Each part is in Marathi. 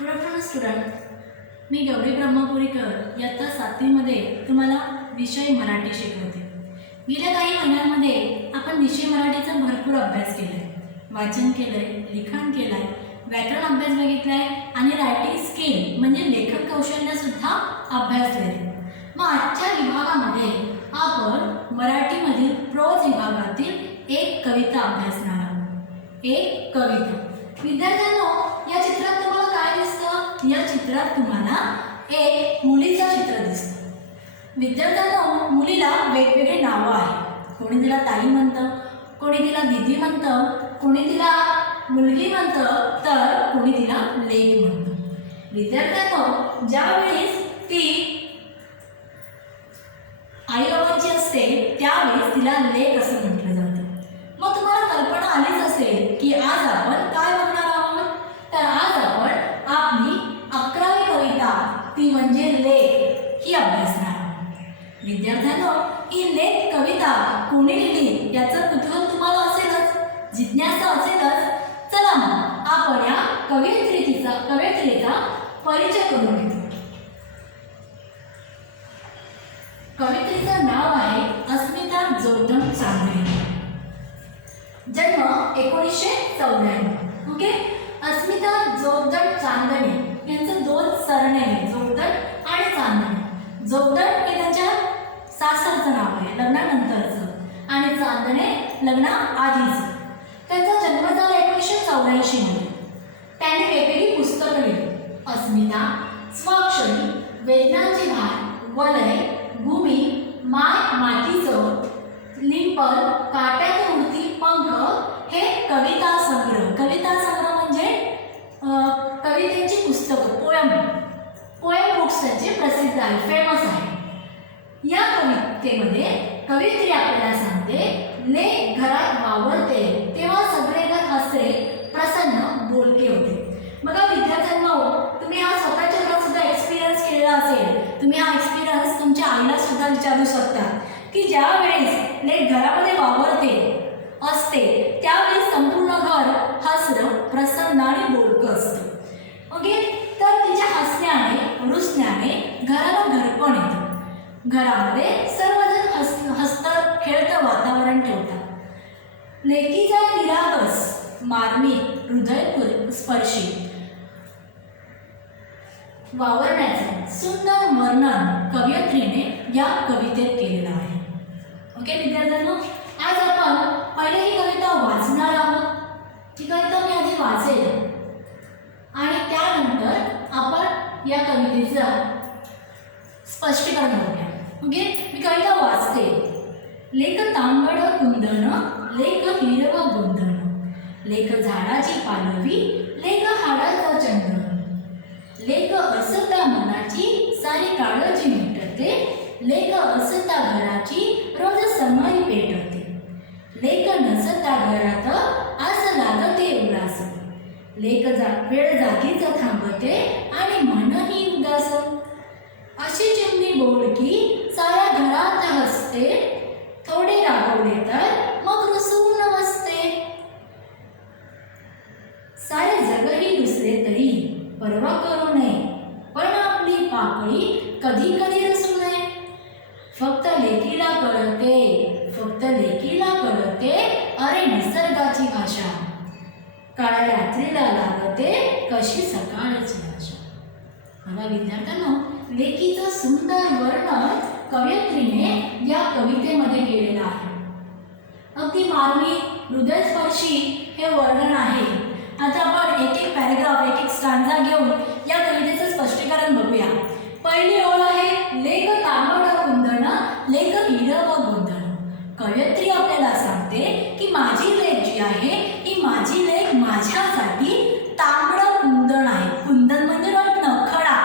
Good afternoon student. मी गौरी ब्रह्मपुरीकर इयत्ता 7वीमध्ये तुम्हाला विषय मराठी शिकवते. गेल्या काही महिन्यांमध्ये आपण विषय मराठीचा भरपूर अभ्यास केला आहे, वाचन केलं आहे, लिखाण केलं आहे, व्याकरण अभ्यास बघितला आहे आणि रायटिंग स्किल म्हणजे लेखन कौशल्यसुद्धा अभ्यासले आहे. मग आजच्या विभागामध्ये आपण मराठीमधील प्रोज विभागातील एक कविता अभ्यासणार आहोत. एक कविता. विद्यार्थ्यांनो, या चित्रात तुम्हाला काय दिसतं? या चित्रात तुम्हाला एक मुलीचं चित्र दिसतं. विद्यार्थ्यांनो, मुलीला वेगवेगळे नावं आहेत. कोणी तिला ताई म्हणतं, कोणी तिला दीदी म्हणतं, कोणी तिला मुलगी म्हणतं, तर कोणी तिला लेक म्हणतं. विद्यार्थ्यांनो, ज्यावेळेस ती आईबाबांची असते त्यावेळेस तिला लेक असं म्हटलं जातं. मग तुम्हाला कल्पना आलीच असेल की आज आपण काय बघणार आहोत. तर आज आपण आपली 11वी कविता ती म्हणजे लेक ही अभ्यासणार आहोत. विद्यार्थ्यांनो, ही लेक कविता कोणी लिहिली याचं कुतूहल तुम्हाला असेलच, जिज्ञासा असेलच. चला मग आपण या कवयित्रीचा परिचय करून घेऊ. कवयित्रीचं नाव आहे अस्मिता जोगदंड चांदणे. जन्म 1994. ओके. अस्मिता जोगदंड चांदणे यांचं 2 सरनेम, जोगदंड आणि चांदणे. जोगदंड हे त्यांच्या सासरचं नाव आहे, लग्नानंतरचं, आणि चांदणे लग्नाआधीचं. त्यांचा जन्म झाला 1984 मध्ये. त्यांनी वेगवेगळी पुस्तकं लिहिली. अस्मिता, स्वाक्षरी, वेदनांची भार, वलय, भूमी, माय मातीचं, लिंपल, काट्यात उडती पंख हे कविता संग्रह. कविता संग्रह म्हणजे कवितेची पुस्तकं, पोयम बुक्स त्यांचे प्रसिद्ध आहे, फेमस आहे. या कवितेमध्ये कवयित्री आपल्याला सांगते, लेक घरात वावरते तेव्हा सगळे घर हसरे, प्रसन्न, बोलके होते. बघा विद्यार्थ्यांनो, तुम्ही हा स्वतःच्या घरात सुद्धा एक्सपिरियन्स केलेला असेल. तुम्ही हा एक्सपिरियन्स तुमच्या आईला सुद्धा विचारू शकता की ज्या वेळेस लेक घरामध्ये वावरते असते त्यावेळी संपूर्ण घर हसरं, प्रसन्न आणि बोलकं असतं. ओके. तर तिच्या हसण्याने, रुसण्याने घराला घरपण येतं. घरामध्ये सर्वजण हसतं खेळतं वातावरण ठेवतात. लेकीचा निरागस, मार्मिक, हृदय स्पर्शी वावरण्याचं सुंदर वर्णन कवयित्रीने या कवितेत केलेलं आहे. ओके विद्यार्थ्यांनो, आज आपण पहिले ही कविता वाचणार आहोत. ही कविता मी आधी वाचेल आणि त्यानंतर आपण या कवितेचं स्पष्टीकरण करूया. ओके. मी कविता वाचते. लेक तांबड कुंदन, लेक हिरवा गोंधन, लेक झाडाची पालवी, लेक हाडाचा चंद्र, लेक असता मनाची सारी काळजी मिटते, लेक असता घराची रोज समई पेटते, लेक नसता घरात आस लागते उदास, लेक वेळ जागीच थांबते आणि मनही उदास, अशी चिमणी बोलकी साऱ्या घरात हसते, थोडे रागवले तर मग रुसून बसते, सारे जगही रुसले तरी परवा करू नये, पण आपली पाकळी कधी कधी रसू नये, फक्त लेकीला कळते, फक्त लेकीला कळते, अरे निसर्गाची भाषा, काळ्या रात्रीला लागते कशी सकाळची आशा. बघा विद्यार्थ्यांनो, लेकीचं सुंदर वर्णन कवयित्रीने या कवितेमध्ये केलेलं आहे. अगदी मार्मिक, हृदयस्पर्शी हे वर्णन आहे. आता आपण एक एक पॅरेग्राफ, एक एक स्टांजा घेऊन या कवितेचं स्पष्टीकरण बघूया. पहिली ओळ आहे, लेक तांबड कुंदन, लेक हिरवं गोंधन. कवयित्री आपल्याला सांगते की माझी लेक जी आहे ही माझी लेक माझ्यासाठी तांबडं कुंदन आहे. कुंदन म्हणजे रत्न, खडा.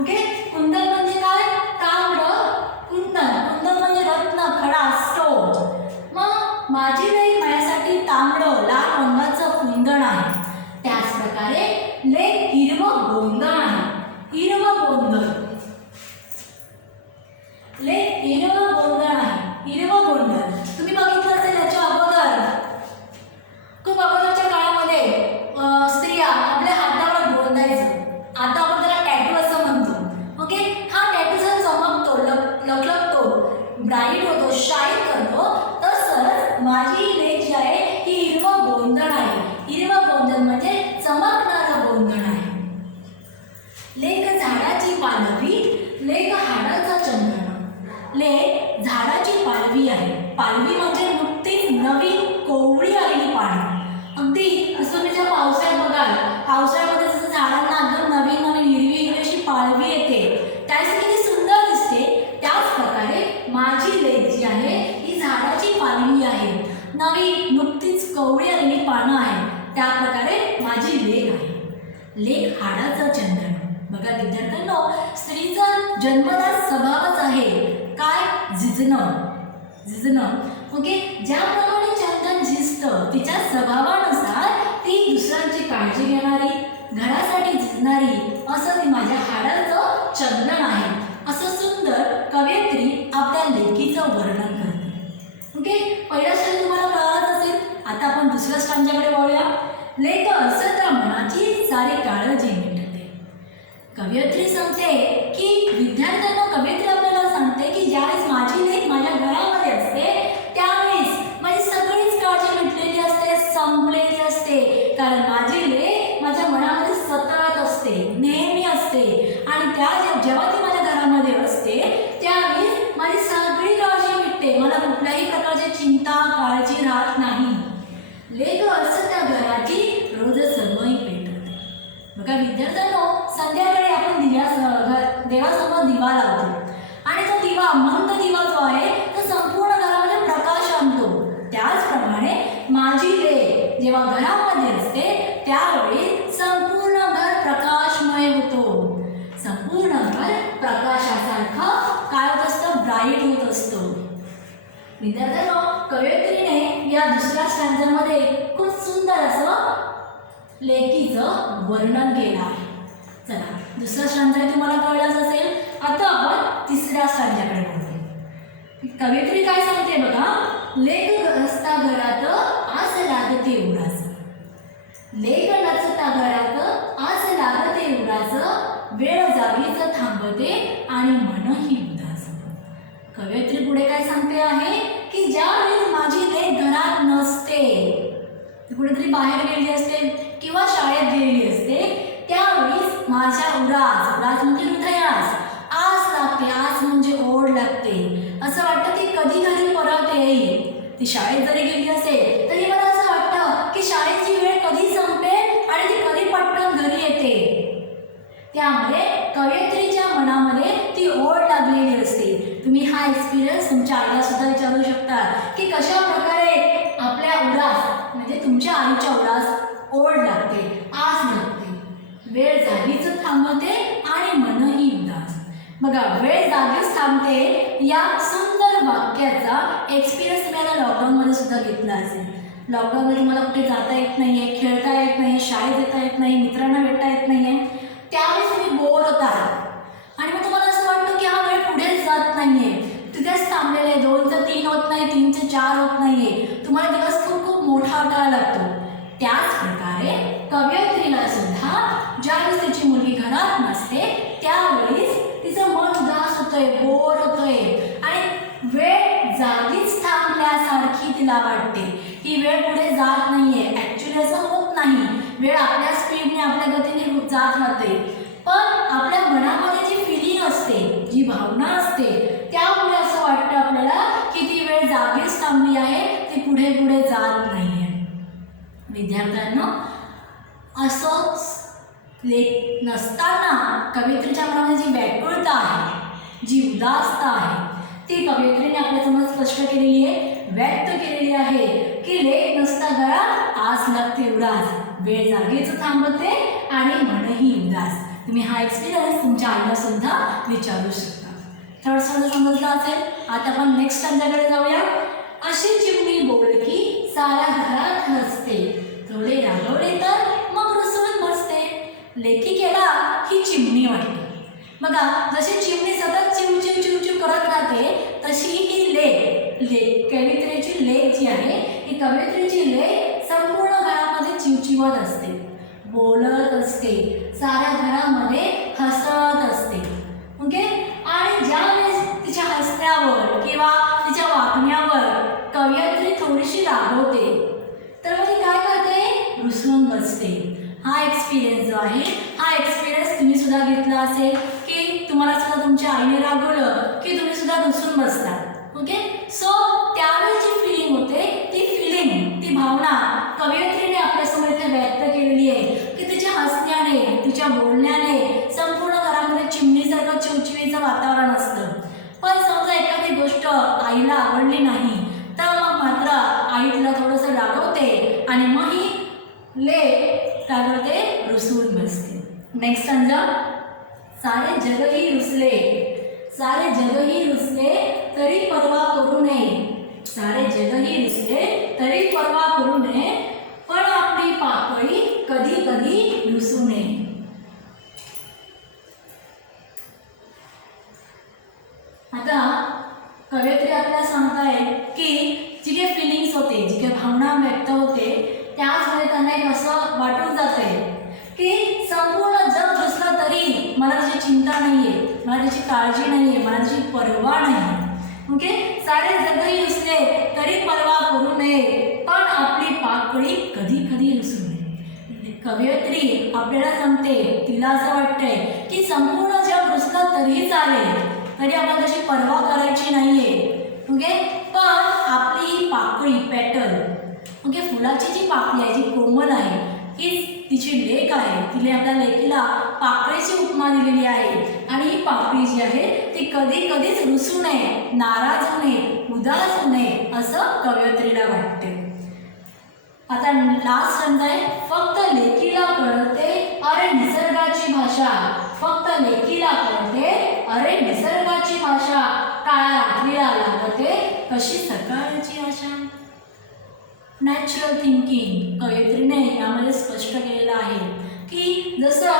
ओके. कुंदन म्हणजे काय? तांबडं. कुंदन म्हणजे रत्न, खडा, स्टोन. मग माझी लेक माझ्यासाठी तांबडं, लाल रंगाचं कुंदन आहे. त्याच प्रकारे लेक हिरवं गोंधन आहे. हिरवं गोंधन, लेक हिरवं गोंधन आहे. हिरवं गोंधन तुम्ही बघितलं असेल याच्या अगोदर, खूप अगोदरच्या काळामध्ये स्त्रिया आपल्या हातावर गोंधायचं. पालवी म्हणजे नुकतीच नवीन कोवळी आलेली पानं. अगदी असं तुम्ही जेव्हा पावसाळ्यात बघाल, पावसाळ्यामध्ये जसं झाडांना अगदी नवीन नवीन हिरवी हिरवी अशी पालवी येते, त्याची किती सुंदर दिसते, त्याच प्रकारे माझी लेक जी आहे ही झाडाची पालवी आहे, नवीन नुकतीच कोवळी आलेली पानं आहे, त्या प्रकारे माझी लेक आहे. लेक हाडाचा चंदन. बघा विद्यार्थ्यांनो, स्त्रीचा जन्मजात स्वभावच आहे काय? झिजणं. ओके, ज्याप्रमाणे चंदन झिजतं तिच्या स्वभावानुसार ती दुसऱ्यांची काळजी घेणारी, घरासाठी झिजणारी, असं ती माझ्या हाडाचं चंदन आहे, असं सुंदर कवयित्री आपल्या लेकीचं वर्णन करते. ओके, पहिला स्टांजा तुम्हाला कळालाच असेल. आता आपण दुसऱ्या स्टांजाकडे वळूया. लेक असता मनाची सारी काळजी मिटते. कवयित्री सांगते की विद्यार्थ्यांना, कवयित्री आपल्याला सांगते की ज्यावेळेस माझी लेक माझ्या घरामध्ये असते त्यावेळेस माझी सगळीच काळजी मिटलेली असते, संपलेली असते, कारण माझी लेक माझ्या मनामध्ये सतत असते, नेहमी असते, आणि जेव्हा ती माझ्या घरामध्ये असते त्यावेळेस माझी सगळी काळजी मिटते, मला कुठल्याही प्रकारची चिंता काळजी राहत नाही. लेक असं त्या घराची रोज समई पेटवते. बघा विद्यार्थ्यांनो, संध्याकाळी आपण देवासमोर दिवा लावतो, आणि तो दिवा, मंद दिवा जो आहे तो संपूर्ण घरामध्ये प्रकाश आणतो. त्याचप्रमाणे माझी लेक जेव्हा घरामध्ये असते त्यावेळी संपूर्ण घर प्रकाशमय होतो. संपूर्ण घर प्रकाशासारखं काय होत असतं? ब्राईट होत असतो. विद्यार्थ्यांनो, कवयित्रीने या दुसऱ्या स्टँजामध्ये खूप सुंदर असं लेकीचं वर्णन केलं आहे. चला, दुसरा स्टँजा तुम्हाला कळलाच असेल. आता आपण तिसऱ्या स्टँजाकडे बोलूया. कवयित्री काय सांगते बघा. लेक असता घरात आस लागते उरास. लेक नसता घरात आस लागते उरास, वेळ जागीच थांबते आणि मनही उदास. कवयित्री पुढे काय सांगते आहे की ज्यावेळेस माझी लेक घरात नसते, कुठेतरी बाहेर गेलेली असते किंवा शाळेत गेलेली असते, त्यावेळेस माझ्या उरास म्हणजे हृदयास आस लागते. आस म्हणजे ओढ लागते. असं वाटतं की कधी घरी परत येईल. ती शाळेत जरी गेली असेल तरी मला असं वाटतं की शाळेची वेळ कधी संपेल आणि ती कधी पटकन घरी येते. त्यामुळे कवयित्रीच्या मनामध्ये ती ओढ लागलेली असते. तुम्ही हा एक्सपिरियन्स तुमच्या आईला सुद्धा विचारू शकता की कशा प्रकारे आपल्या उरास म्हणजे तुमच्या आईच्या उरास ओढ लागते, आस लागते, वेळ जागीच थांबते आणि मनही उदास. बघा, वेळ जागीच थांबते या सुंदर वाक्याचा एक्सपिरियन्स तुम्ही आता लॉकडाऊनमध्ये सुद्धा घेतला असेल. लॉकडाऊनमध्ये तुम्हाला कुठे जाता येत नाही आहे, खेळता येत नाही, शाळेत येता येत नाही, मित्रांना भेटता येत नाही आहे, त्यावेळेस तुम्ही बोर होता आणि मग तुम्हाला असं वाटतं की हा वेळ पुढेच जात नाही आहे, तिथेच थांबलेले आहे, 2 ते 3 होत नाही, 3 ते 4 होत नाही आहे, तुम्हाला दिवस खूप मोठा वाटायला लागतो. त्याच प्रकारे कवयित्रीला सुद्धा ज्यावेळेस तिची मुलगी घरात नसते त्यावेळेस तिचं मन उदास होतंय, बोर होतंय आणि वेळ जागीच थांबल्यासारखी तिला वाटते. ही वेळ पुढे जात नाहीये. ॲक्च्युली असं होत नाही. वेळ आपल्या स्पीडने, आपल्या गतीने जात राहते, पण आपल्या मनामध्ये जी फिलिंग असते, जी भावना असते, त्यामुळे असं वाटतं आपल्याला की ती वेळ जागीच थांबली आहे, ती पुढे पुढे जात नाही आहे. विद्यार्थ्यांना, असंच लेख नसताना कवयित्रीच्या मनामध्ये जी व्याकुळता आहे, जी उदासता आहे, ती कवयित्रीने आपल्यासमोर स्पष्ट केलेली आहे, व्यक्त केलेली आहे की लेख नसता घरात आस लागते उदास, वेळ जागीच थांबते आणि मनही उदास. तुम्ही हा एक्सपिरियन्स तुमच्या आईला सुद्धा विचारू शकता. थर्ड स्टँडर्ड समजला असेल. आता आपण नेक्स्ट स्टँडर्डकडे जाऊया. अशी चिमणी बोलकी साऱ्या घरात हसते, थोडे रागवले तर मग रुसवून बसते. लेखिकेला ही चिमणी वाटते. बघा, जशी चिमणी सतत चिवचिव चिवचिव करत राहते तशी ही कवयित्रीची लेक जी आहे, ही कवयित्रीची लेक संपूर्ण घरामध्ये चिवचिवत असते, बोलत असते, साऱ्या घरामध्ये हसत असते. ओके, आणि ज्यावेळेस तिच्या हसण्यावर किंवा तिच्या वागण्यावर कवयित्री थोडीशी रागवते तर मग ती काय करते? रुसून बसते. हा एक्सपिरियन्स जो आहे, हा एक्सपिरियन्स तुम्ही सुद्धा घेतला असेल की तुम्हाला सुद्धा तुमच्या आईने रागवलं की तुम्ही सुद्धा रुसून बसता. ओके. सो त्यावेळी जी फिलिंग होते ती फिलिंग, ती भावना कवयित्रीने आपल्यासमोर इथे व्यक्त केलेली आहे की तिच्या हसण्याने, तिच्या बोलण्याने संपूर्ण घरामध्ये चिमणीसारखं चिवचिवीचं वातावरण असतं. पण समजा एखादी गोष्ट आईला आवडली नाही तर मग मात्र आई तिला थोडंसं रागवते आणि मग ही लेक काय करते, रुसून बसते. नेक्स्ट समजा, सारे जगही रुसले, सारे जगही रुसले तरी पर्वा करू नये, सारे जगही रुसले तरी पर्वा करू नये, पण आपली पाकळी कधी कधी रुसू नये. आता कवयित्री आपल्याला सांगताय की जी काही फिलिंग्स होते, जी काही भावना व्यक्त होते त्याचमुळे त्यांना एक असं वाटून जाते की संपूर्ण जग रुसलं तरी मला त्याची चिंता नाहीये, मला त्याची काळजी नाहीये, मला त्याची पर्वा नाही. ओके. सारे जगही रुसले तरी पर्वा करू नये, पण आपली पाकळी कधी कधी रुसू नये. कवयित्री आपल्याला सांगते, तिला असं वाटतंय की संपूर्ण जग रुसलं तरीही चालेल, तरी आपण त्याची पर्वा करायची नाहीये. ओके. पण आपली ही पाकळी, पेटल, ओके, फुलाची जी पाकळी आहे, जी कोमल आहे, ही तिची लेक आहे. तिने आपल्या लेकीला पाकळीची उपमा दिलेली आहे आणि ही पाकळी जी आहे ती कधी कधीच रुसू नये, नाराज होऊ नये, उदास होऊ नये असं कवयित्रीला वाटते. आता लास्ट संच आहे, फक्त लेकीला कळते अरे निसर्गाची भाषा, फक्त लेकीला कळते अरे निसर्गाची भाषा, काळ्या रात्रीला लागते कशी सकाळची आशा. नॅचरल थिंकिंग कवयित्रीने यामध्ये स्पष्ट केलेलं आहे की जसं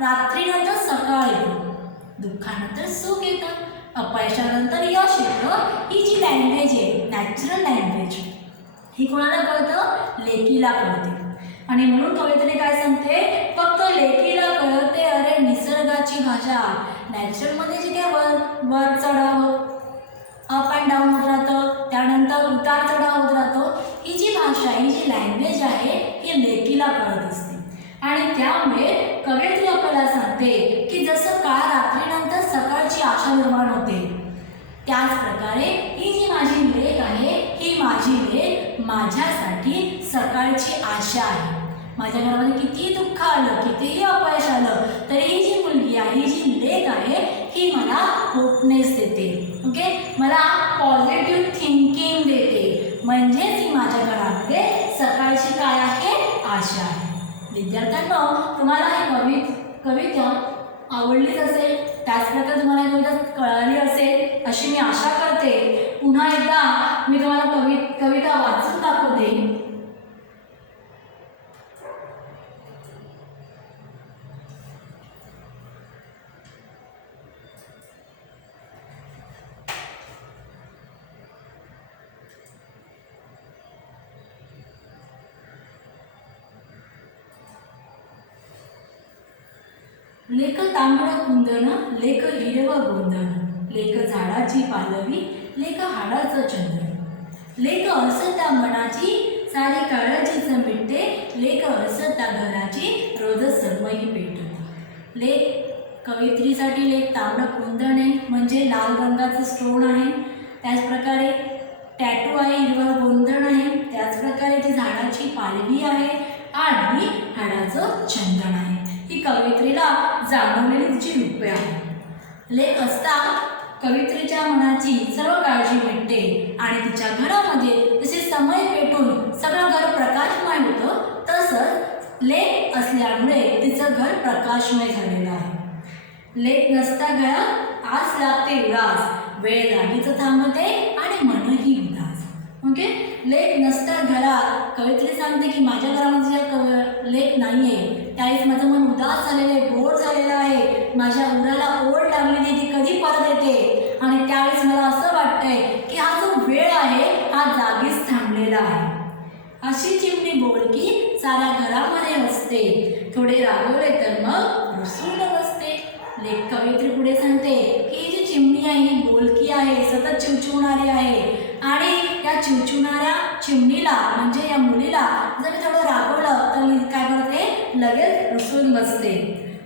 रात्रीनंतर सकाळ येतो, दुःखानंतर सुख येतं, अपयशानंतर यश येतं. ही जी लँग्वेज आहे, नॅचरल लँग्वेज, ही कोणाला कळतं, लेकीला कळते. आणि म्हणून कवयित्री काय सांगते, फक्त लेकीला कळते अरे निसर्गाची भाषा. नॅचरलमध्ये जे काय वर चढाव, अप अँड डाऊन होत राहतं, त्यानंतर उतार चढाव होत राहतो, ही जी भाषा, ही जी लँग्वेज आहे ही लेकीला कळत असते. आणि त्यामुळे कवयित्री आपल्याला सांगते की जसं काळ रात्रीनंतर सकाळची आशा निर्माण होते, त्याच प्रकारे ही जी माझी लेक आहे, ही माझी लेक माझ्यासाठी सकाळची आशा आहे. माझ्या घरामध्ये कितीही दुःख आलं, कितीही अपयश आलं, तरी ही जी मुलगी आहे, ही जी लेक आहे, ही मला होपनेस देते. ओके. मला पॉझिटिव्ह थिंकिंग देते, म्हणजेच ही माझ्या घरामध्ये सकाळची काय आहे, आशा आहे. विद्यार्थ्यांनो, तुम्हाला ही कविता आवडलीच असेल, त्याचप्रकारे तुम्हाला ही कविता कळाली असेल अशी मी आशा करते. पुन्हा एकदा मी तुम्हाला कविता वाचून दाखवते. लेक तांबडं कुंदन, लेक हिरवं गोंधन, लेक झाडाची पालवी, लेक हाडाचं चंदन, लेक असता मनाची सारी काळजीच मिटते, लेक असता घराची रोज सर्वही पेटते. लेक कवयित्रीसाठी लेक तांबडं कुंदन आहे, म्हणजे लाल रंगाचं स्टोन आहे. त्याचप्रकारे टॅटू आहे, हिरवं गोंधन आहे. त्याचप्रकारे ती झाडाची पालवी आहे आणि हाडाचं चंदन आहे. ही कवयित्रीला जाणवलेली तिची रूपे आहे. लेक असता कवयित्रीच्या मनाची सर्व काळजी मिटते आणि तिच्या घरामध्ये जसे समय पेटून सगळं घर प्रकाशमय होतं, तसंच लेक असल्यामुळे तिचं घर प्रकाशमय झालेलं आहे. लेक नसता घरात आस लागते उदास, वेळ जागीच थांबते आणि मनही उदास. ओके. लेक नसता घरात कवयित्री सांगते की माझ्या घरामध्ये लेक नाही आहे, त्यावेळेस माझं मन उदास झालेलं आहे, बोर झालेलं आहे, माझ्या उराला ओढ लागलेली, ती कधी परत येते. आणि त्यावेळेस मला असं वाटतंय की हा जो वेळ आहे हा जागीच थांबलेला आहे. अशी चिमणी बोलकी साऱ्या घरामध्ये असते, थोडे रागवले तर मग रुसून बसते. लेख कवयित्री पुढे सांगते की ही जी चिमणी आहे ही बोलकी आहे, सतत चिवचिवणारी आहे आणि या चिवचिवणाऱ्या चिमणीला म्हणजे या मुलीला जर मी थोडं रागवलं तर मी काय करते, लगेच रुसून बसते.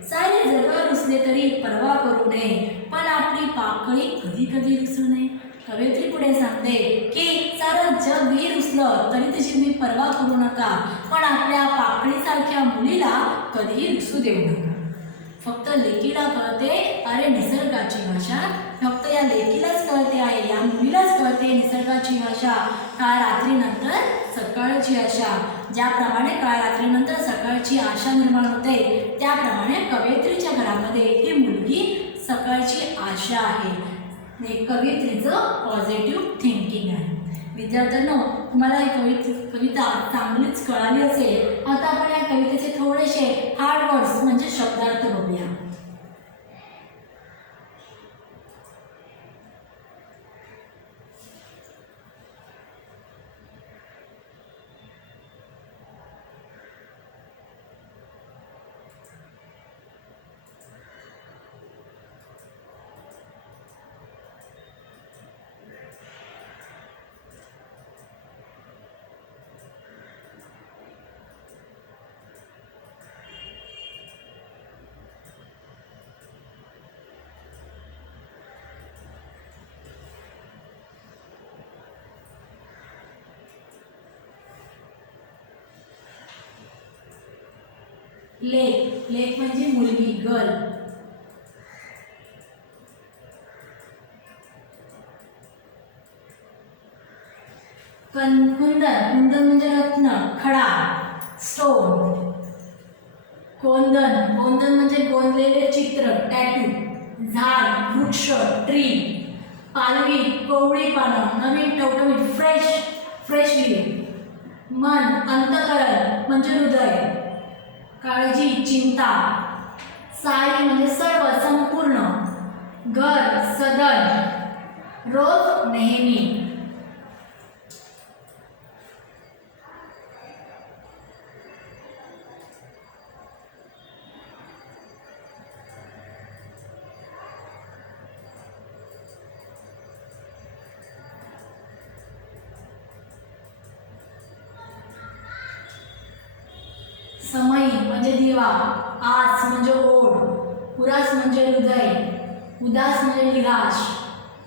सारे जग रुसले तरी पर्वा करू नये, पण आपली पाकळी कधी कधी रुसू नये. कवयित्री पुढे सांगते की सारं जगही रुसलं तरी तिची मी पर्वा करू नका, पण आपल्या पाकळीसारख्या मुलीला कधीही रुसू देऊ नका. फक्त लेकीला कळते अरे निसर्गाची भाषा, फक्त या लेकीलाच कळते आहे, या मुलीलाच कळते निसर्गाची भाषा. काळ रात्रीनंतर सकाळची आशा. ज्याप्रमाणे काळ रात्रीनंतर सकाळची आशा निर्माण होते, त्याप्रमाणे कवयित्रीच्या घरामध्ये ही मुलगी सकाळची आशा आहे. हे कवयित्रीचं पॉझिटिव्ह थिंकिंग आहे. विद्यार्थ्यांनो, तुम्हाला ही कविता चांगलीच कळाली असेल. आता आपण या कवितेचे थोडेसे हार्ड वर्ड्स म्हणजे शब्दार्थ बघूया. लेक. लेक म्हणजे मुलगी, गर्ल. कुंदन. कुंदन म्हणजे रत्न, खडा, स्टोन. कोंदण. कोंदण म्हणजे गोंदलेले चित्र, टॅटू. झाड, वृक्ष, ट्री. पालवी, कोवळी पानं, नवीन टवटवीत, फ्रेश लीफ. मन, अंतःकरण म्हणजे हृदय. काळजी, चिंता. सारी म्हणजे सर्व, संपूर्ण. घर, सदन. रोज, नेहमी. समयी म्हणजे दिवा. आस म्हणजे ओढ. उरास म्हणजे हृदय. उदास म्हणजे निराश.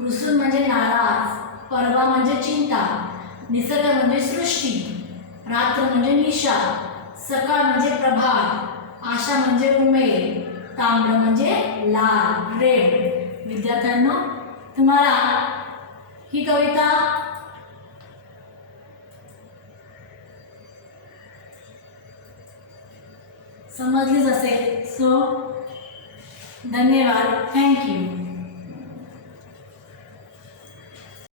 रुसून म्हणजे नाराज. परवा म्हणजे चिंता. निसर्ग म्हणजे सृष्टी. रात्र म्हणजे निशा. सकाळ म्हणजे प्रभात. आशा म्हणजे उमेद. तांबडं म्हणजे लाल, रेड. विद्यार्थ्यांनो, तुम्हाला ही कविता समजलीच असेल. सो धन्यवाद. थँक्यू.